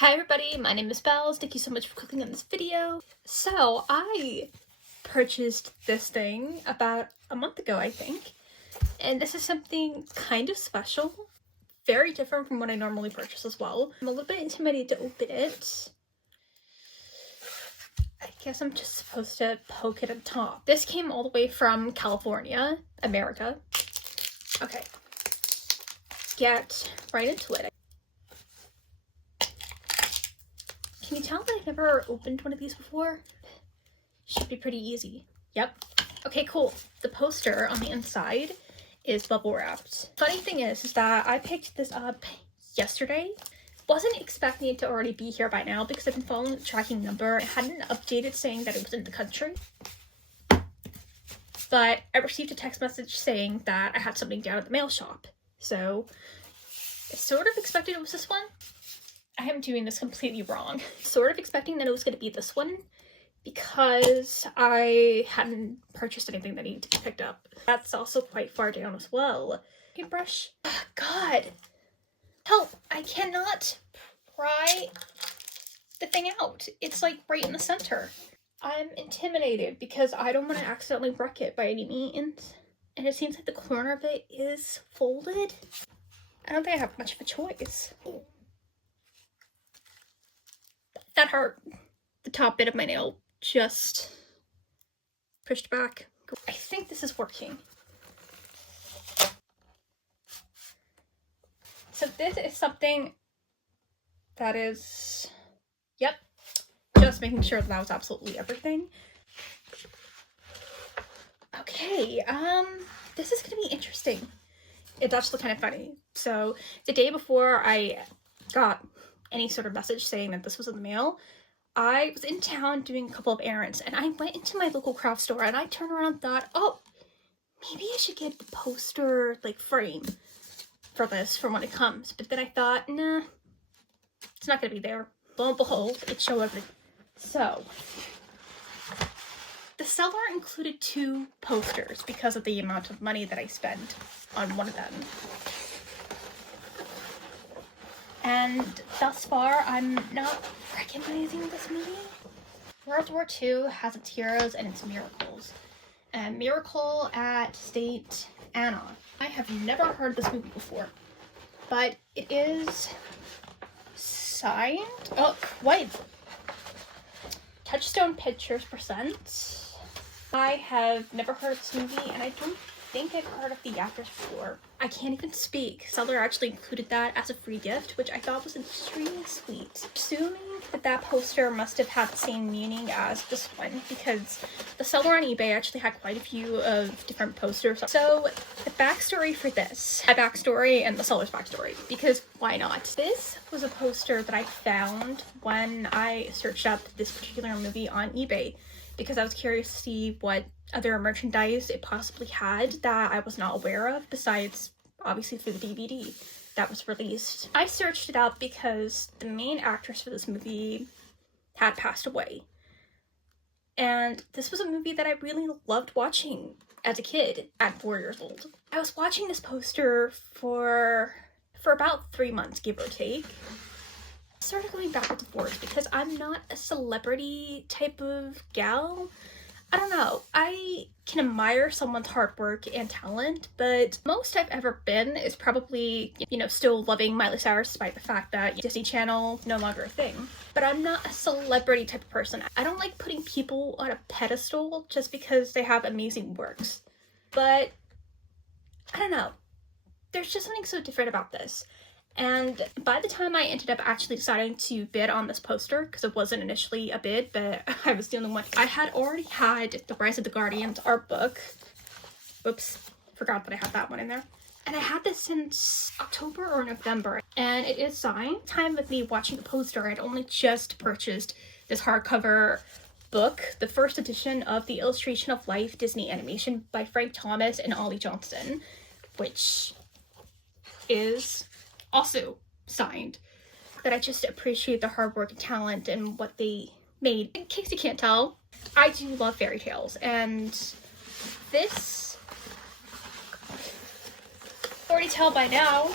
Hi everybody, my name is Bells. Thank you so much for clicking on this video. So I purchased this thing about a month ago, I think. And this is something kind of special. Very different from what I normally purchase as well. I'm a little bit intimidated to open it. I guess I'm just supposed to poke it at the top. This came all the way from California, America. Okay. Get right into it. Can you tell that I've never opened one of these before? Should be pretty easy. Yep. Okay, cool. The poster on the inside is bubble wrapped. Funny thing is that I picked this up yesterday. Wasn't expecting it to already be here by now because I've been following the tracking number. It hadn't updated saying that it was in the country. But I received a text message saying that I had something down at the mail shop. So I sort of expected it was this one. I am doing this completely wrong. Sort of expecting that it was going to be this one because I hadn't purchased anything that needed to be picked up. That's also quite far down as well. Paintbrush. Oh, God. Help! I cannot pry the thing out. It's like right in the center. I'm intimidated because I don't want to accidentally wreck it by any means. And it seems like the corner of it is folded. I don't think I have much of a choice. That hurt. The top bit of my nail just pushed back. I think this is working. So this is something that is, yep, just making sure that was absolutely everything. Okay, this is gonna be interesting. It's actually kind of funny. So the day before I got any sort of message saying that this was in the mail, I was in town doing a couple of errands and I went into my local craft store and I turned around and thought, oh, maybe I should get the poster like frame for this for when it comes. But then I thought, nah, it's not gonna be there. Lo and behold, it showed up. So the seller included 2 posters because of the amount of money that I spent on one of them. And thus far, I'm not recognizing this movie. World War II has its heroes and its miracles. Miracle at St. Anna. I have never heard this movie before, but it is signed. Oh, wait. Touchstone Pictures presents. I have never heard of this movie, and I don't think I've heard of the actors before. I can't even speak. Seller actually included that as a free gift, which I thought was extremely sweet. Assuming that poster must have had the same meaning as this one, because the seller on eBay actually had quite a few of different posters. So the backstory for this, a backstory and the seller's backstory, because why not? This was a poster that I found when I searched up this particular movie on eBay, because I was curious to see what other merchandise it possibly had that I was not aware of, besides obviously through the DVD that was released. I searched it up because the main actress for this movie had passed away. And this was a movie that I really loved watching as a kid at 4 years old. I was watching this poster for about 3 months, give or take. I started going backwards and forwards because I'm not a celebrity type of gal. I don't know, I can admire someone's hard work and talent, but most I've ever been is probably, still loving Miley Cyrus despite the fact that Disney Channel no longer a thing. But I'm not a celebrity type of person. I don't like putting people on a pedestal just because they have amazing works. But, I don't know, there's just something so different about this. And by the time I ended up actually deciding to bid on this poster, because it wasn't initially a bid, but I was the only one, I had already had The Rise of the Guardians art book. Oops, forgot that I had that one in there. And I had this since October or November, and it is signed. Time with me watching the poster, I'd only just purchased this hardcover book, the first edition of The Illustration of Life Disney Animation by Frank Thomas and Ollie Johnston, which is also signed. That I just appreciate the hard work and talent and what they made. In case you can't tell, I do love fairy tales, and this, already tell by now,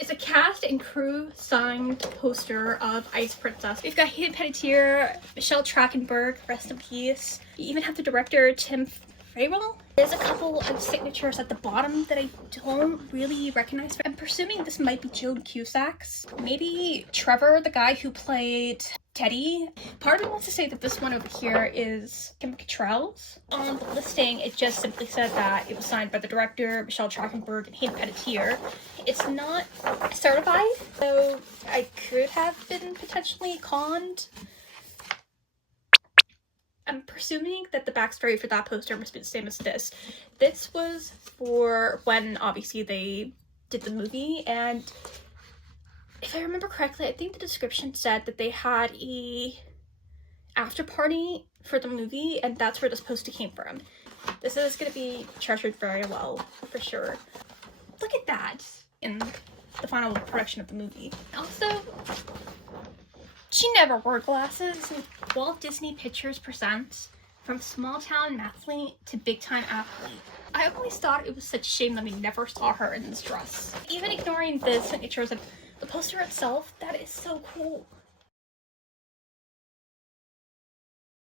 is a cat cast and crew signed poster of Ice Princess. We've got Hayden Panettiere, Michelle Trachtenberg, rest in peace. You even have the director, Tim Farrell. There's a couple of signatures at the bottom that I don't really recognize. I'm presuming this might be Joan Cusack's. Maybe Trevor, the guy who played Teddy. Part of me wants to say that this one over here is Kim Cattrall's. On the listing, it just simply said that it was signed by the director, Michelle Trachtenberg, and Hayden Panettiere. It's not certified, so I could have been potentially conned. I'm presuming that the backstory for that poster must be the same as this. This was for when, obviously, they did the movie, and if I remember correctly, I think the description said that they had a after party for the movie, and that's where this poster came from. This is going to be treasured very well, for sure. Look at that in the final production of the movie. Also, she never wore glasses. Walt Disney Pictures presents From Small Town Mathlete to Big Time Athlete. I always thought it was such a shame that we never saw her in this dress. Even ignoring the signatures of the poster itself, that is so cool.